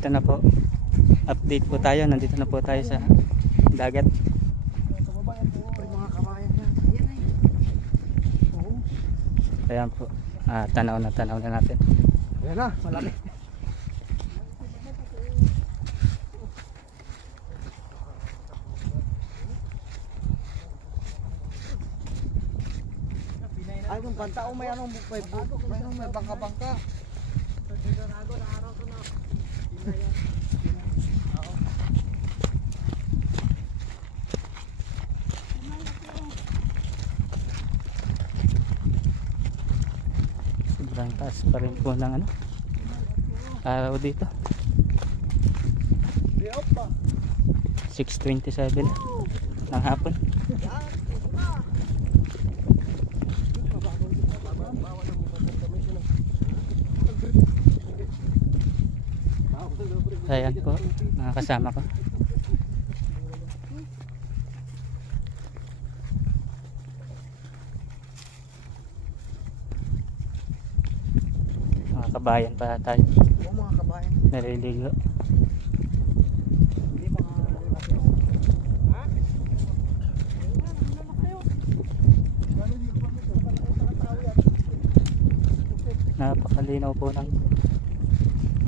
Ito na po. Update po tayo. Nandito na po tayo sa dagat. Ayan po. Tanaw na natin. Ayan na, malaki. Ay, kung banta o may anong may bangka-bangka. Sobrang taas pa rin po ng ano, araw dito. 6:27 ng hapon. Ayan po, mga kasama ko. Mga kabayan pa tayo. Oo, mga kabayan. Naliligo. Napakalinaw po ng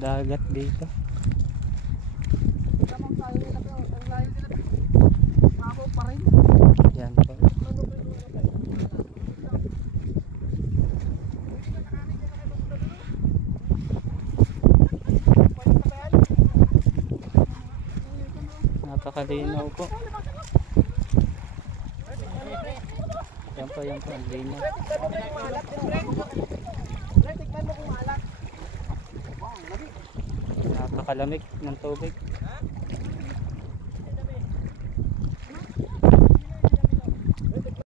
dagat dito. Yan po. Napakalinaw po. Yan po, ang linaw. Napakalamig ng tubig.